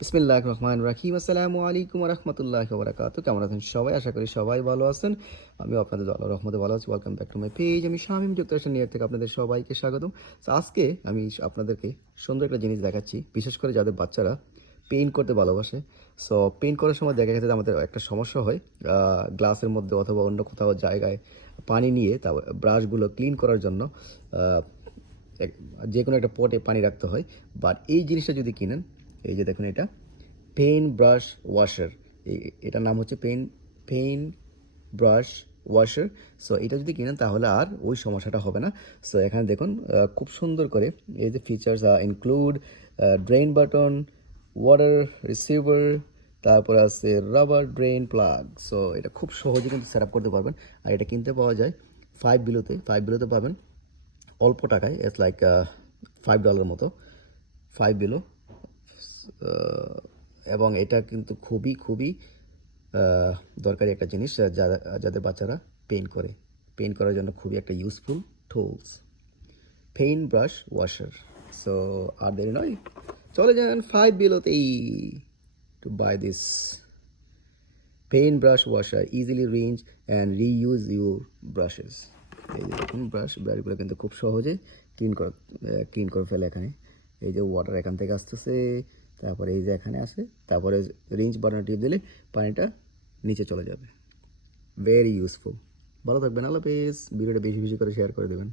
বিসমিল্লাহির রহমানির রহিম। আসসালামু আলাইকুম ওয়া রাহমাতুল্লাহি ওয়া বারাকাতুহু। কেমন আছেন সবাই? আশা করি সবাই ভালো আছেন। আমিও আপনাদের আল্লাহর রহমতে ভালো আছি। Welcome back to my page. আমি শামীম যুক্তরাষ্ট্র নিউ ইয়র্ক থেকে আপনাদের সবাইকে স্বাগতম। সো আজকে আমি আপনাদেরকে সুন্দর একটা জিনিস দেখাচ্ছি। বিশেষ করে যাদের বাচ্চারা পেইন্ট করতে ভালোবাসে। সো পেইন্ট করার সময় দেখা গেছে যে আমাদের একটা সমস্যা হয়। গ্লাসের মধ্যে অথবা অন্য কোথাও জায়গায় পানি নিয়ে তারপর ব্রাশগুলো ক্লিন করার জন্য আ যে কোনো একটা পটে পানি রাখতে হয়। বাট এই জিনিসটা যদি কিনেন, এই যে দেখুন এটা পেইন্ট ব্রাশ ওয়াশার, এটার নাম হচ্ছে পেইন্ট ব্রাশ ওয়াশার। সো এটা যদি কিনেন তাহলে আর ওই সমস্যাটা হবে না। সো এখানে দেখুন খুব সুন্দর করে এই যে features include drain button, water receiver, তারপর আছে রাবার ড্রেন প্লাগ। সো এটা খুব সহজে কিন্তু সেট আপ করতে পারবেন। আর এটা কিনতে পাওয়া যায় ফাইভ বিলোতে পাবেন অল্প টাকায়। ইটস লাইক $5 মতো, 5 বিলো। এবং এটা কিন্তু খুবই খুবই দরকারি একটা জিনিস যাদের বাচ্চারা পেইন্ট করার জন্য খুবই একটা useful tools, paint brush washer. So আর দেরি নয়, চলে যান 5 বিলোতেই to buy this paint brush washer, easily rinse and reuse your brushes. এই যে দেখুন ব্রাশগুলো কিন্তু খুব সহজে ক্লিন করে ফেলে এখানে। এই যে ওয়াটার এখান থেকে আসতেছে, তারপরে এই যে এখানে আসে, তারপরে রিঞ্জ বাটন টিপ দিলে পানিটা নিচে চলে যাবে। Very useful. ভালো থাকবেন, আল্লাহ হাফেজ। ভিডিওটা বেশি বেশি করে শেয়ার করে দেবেন।